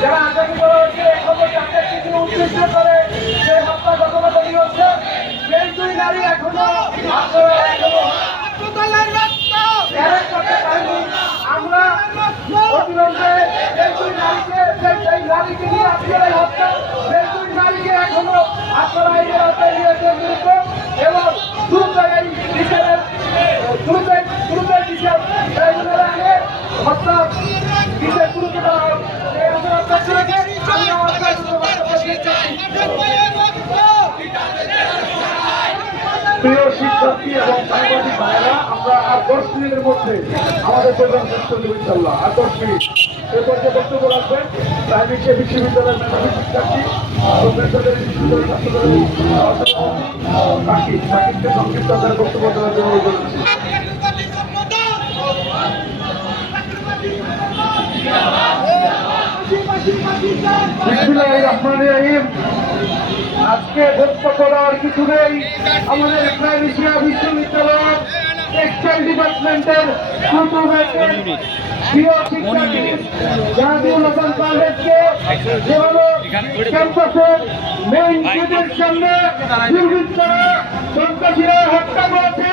যারা আসামি করা হচ্ছে খবর চারটে কিছু উদ্দেশ্য করে সেই হত্যা ঘটনা তৈরি হচ্ছে সেই দুই নারী এখনও এখনও আমরা অবিলম্বে সেই দুই নারীকে সেই নারীকে নিয়ে আপনারা হত্যা সেই দুই নারীকে এখনও আপনারা এই হত্যায় নিয়েছেন বিরুদ্ধে এবং দ্রুত এই বিচারের দ্রুত দ্রুত বিচার হত্যা বিচার দ্রুত করা হোক এই অনুরোধ করতে আমি আমার বক্তব্য শেষ করছি। প্রিয় এবং আমরা আর মধ্যে আমাদের প্রোগ্রাম শেষ করে দেবো ইনশাল্লাহ আর দশ মিনিট। এ পর্যায়ে বক্তব্য রাখবেন প্রাইভেট বিশ্ববিদ্যালয়ের মেধাবী শিক্ষার্থী বেসরকারি বিশ্ববিদ্যালয়ের ছাত্রদের সাকিব সাকিবকে বক্তব্য দেওয়ার জন্য আজকে ভক্ত করার কিছু নেই। আমাদের প্রাইভেসিয়া বিশ্ববিদ্যালয়ের টেক্সটাইল ডিপার্টমেন্টের সামনে সন্ত্রাসীরা হত্যা করেছে,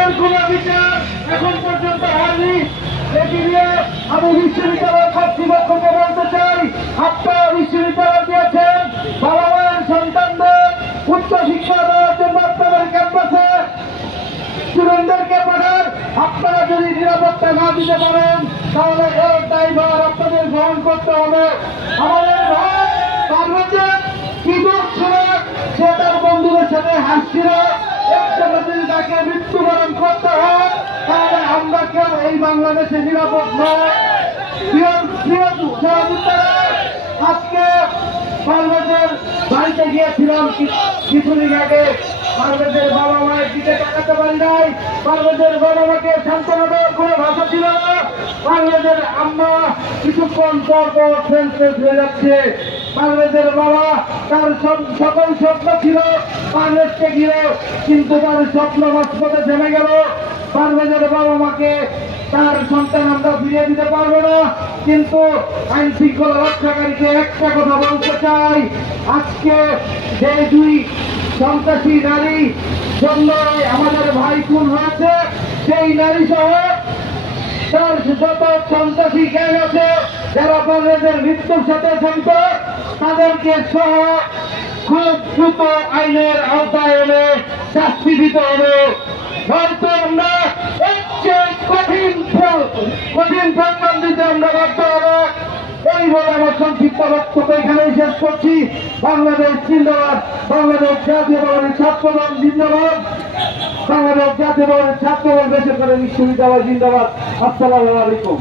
এর কোনো বিচার এখন পর্যন্ত হয়নি এটি নিয়ে আমি বিশ্ববিদ্যালয় কর্তৃপক্ষকে বলতে চাই আপনারা বিশ্ববিদ্যালয় দিয়েছেন বাবা মায়ের সন্তানদের উচ্চ শিক্ষা দেওয়ার জন্য আপনাদের ক্যাম্পাসে স্টুডেন্টদেরকে পাঠান আপনারা যদি নিরাপত্তা না? দিতে পারেন তাহলে এর দায়ভার আপনাদের গ্রহণ করতে হবে আমাদের ভাই পার্বতীর কিবোর্ড ছিল সে তার বন্ধুদের সাথে হাসছিল একসাথে যদি তাকে মৃত্যুবরণ করতে হয় তাহলে আমরা কেউ এই বাংলাদেশে নিরাপদ আজকে পার্বতের বাড়িতে গিয়েছিলাম কিছুদিন আগে। পার্বতের বাবা মায়ের দিকে তাকাতে পারি নাই। পার্বতের বাবা মাকে সান্ত্বনা দেওয়ার কোনো ভাষা ছিল না। পার্বতের আম্মা কিছুক্ষণ পর পর সেন্সলেস হয়ে যাচ্ছে। পার্বতের বাবা তার সকল স্বপ্ন ছিল। পার্বতকে ঘিরে কিন্তু তার স্বপ্ন মাঝপথে থেমে গেল। পার্বতের বাবা মাকে তার সন্তান আমরা ফিরিয়ে দিতে পারব না। কিন্তু আইন শৃঙ্খলা রক্ষাকারীকে একটা কথা বলতে চাই। আজকে যে দুই সন্ত্রাসী নারী জন্য আমাদের ভাই খুন হয়েছে, সেই নারী সহ তার যত সন্ত্রাসী গ্যাং আছে, যারা বাংলাদেশের মৃত্যুর সাথে জড়িত, তাদেরকে সহ খুব দ্রুত আইনের আওতায় এনে শাস্তি দিতে হবে। কঠিন কঠিন দিতে আমরা বাধ্য হব। এই বলে আমার সংক্ষিপ্ত বক্তব্য এখানেই শেষ করছি। বাংলাদেশ জিন্দাবাদ জাতীয় ছাত্রদল জিন্দাবাদ, বাংলাদেশ জাতীয় দলের ছাত্রদল বেসরকারি বিশ্ববিদ্যালয় জিন্দাবাদ। আসসালামু আলাইকুম।